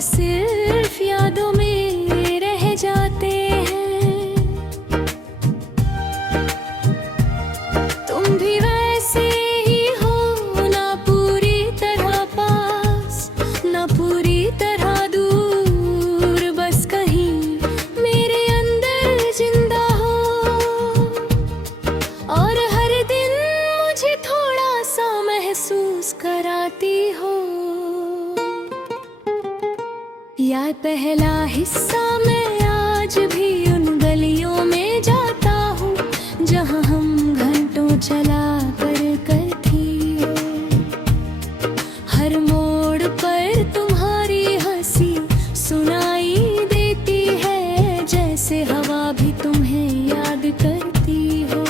सिर्फ यादों में रह जाते हैं। तुम भी वैसे ही हो, ना पूरी तरह पास ना पूरी तरह दूर, बस कहीं मेरे अंदर जिंदा हो। और हर दिन मुझे थोड़ा सा महसूस कराती हो। याद पहला हिस्सा मैं आज भी उन गलियों में जाता हूँ जहाँ हम घंटों चला कर थी। हर मोड़ पर तुम्हारी हंसी सुनाई देती है, जैसे हवा भी तुम्हें याद करती हो।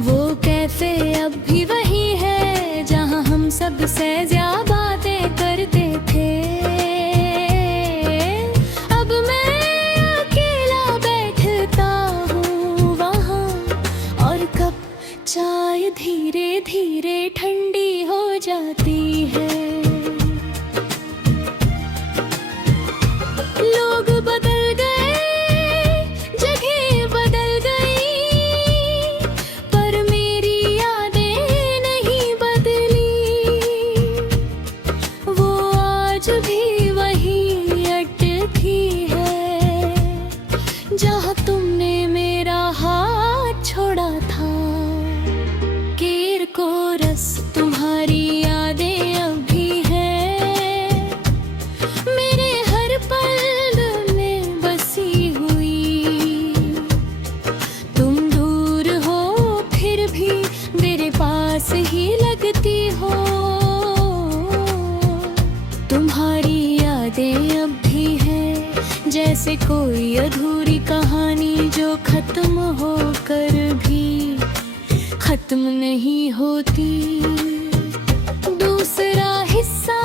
वो कैफे अब भी वही है जहाँ हम सबसे ज्यादा बातें करते थे। चाय धीरे धीरे ठंडी हो जाती है। लोग बदल गए, जगह बदल गई, पर मेरी यादें नहीं बदली। वो आज भी वही अटकी है जहाँ तुमने मेरा हाथ छोड़ा था। कोरस तुम्हारी यादें अब भी हैं मेरे हर पल में बसी हुई। तुम दूर हो फिर भी मेरे पास ही लगती हो। तुम्हारी यादें अब भी हैं जैसे कोई अधूरी कहानी जो खत्म होकर भी खत्म नहीं होती। दूसरा हिस्सा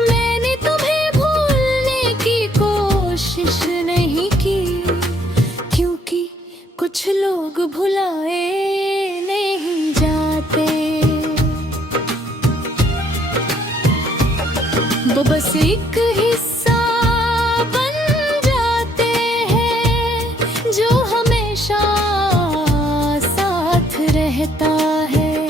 मैंने तुम्हें भूलने की कोशिश नहीं की, क्योंकि कुछ लोग भुलाए नहीं जाते। वो बस एक हिस्सा जो हमेशा साथ रहता है।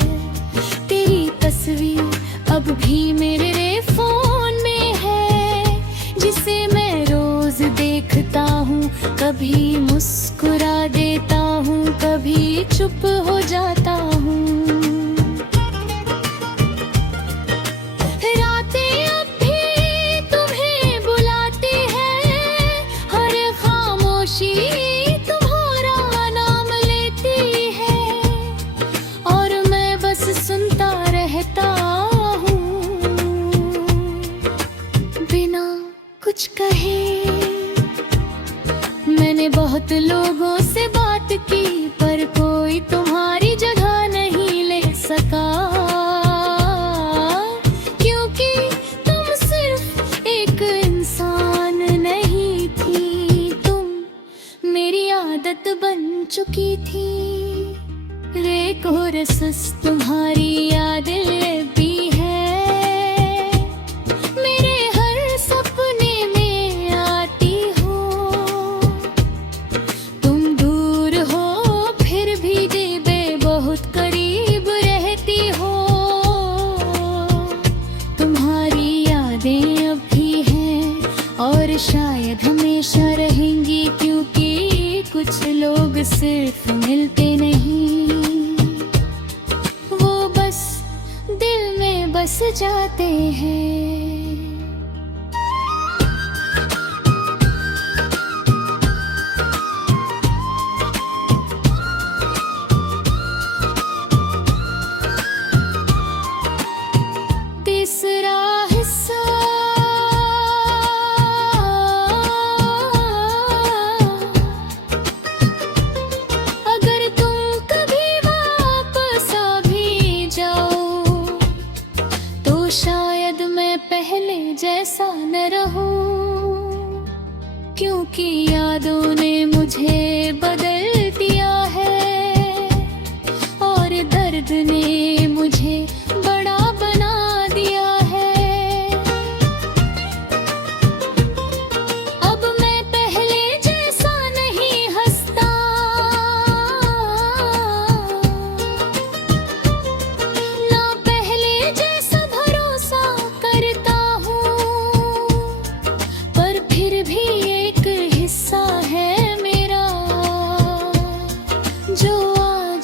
तेरी तस्वीर अब भी मेरे फोन में है, जिसे मैं रोज देखता हूँ। कभी मुस्कुरा देता हूँ, कभी चुप हो जाता हूँ। कुछ कहे मैंने बहुत लोगों से बात की, पर कोई तुम्हारी जगह नहीं ले सका। क्योंकि तुम सिर्फ एक इंसान नहीं थी, तुम मेरी आदत बन चुकी थी। रे कोरस तुम्हारी यादें भी और शायद हमेशा रहेंगी, क्योंकि कुछ लोग सिर्फ मिलते नहीं, वो बस दिल में बस जाते हैं। तीसरा हिस्सा शायद मैं पहले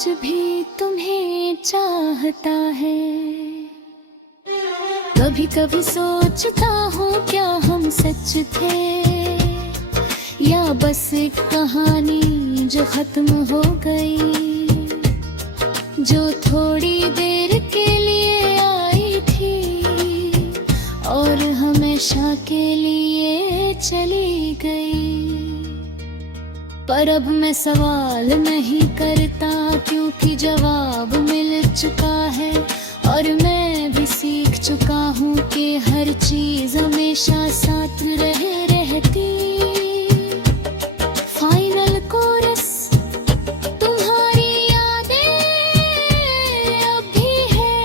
आज भी तुम्हें चाहता है। कभी कभी सोचता हूँ क्या हम सच थे, या बस एक कहानी जो खत्म हो गई, जो थोड़ी देर के लिए आई थी और हमेशा के लिए चली गई। पर अब मैं सवाल नहीं करता, क्योंकि जवाब मिल चुका है। और मैं भी सीख चुका हूँ कि हर चीज हमेशा साथ रहती। फाइनल कोरस, तुम्हारी यादें अब भी है,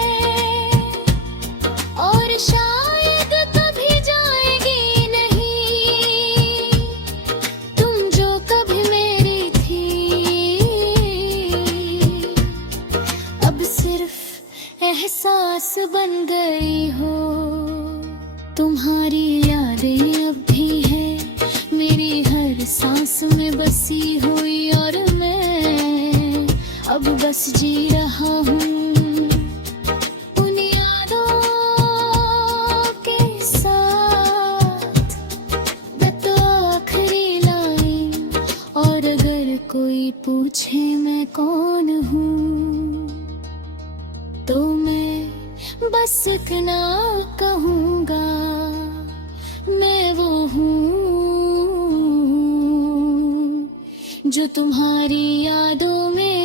और शायद कभी जाएगी नहीं। तुम जो कभी मेरी थी, अब सिर्फ एहसास बन गई हो। तुम्हारी यादें अब भी है मेरी हर सांस में बसी हुई, और मैं अब बस जी रहा हूँ उन यादों के साथ। मैं तो आखिरी लाइन, और अगर कोई पूछे मैं कौन हूँ, तो मैं बस इतना कहूँगा, मैं वो हूँ जो तुम्हारी यादों में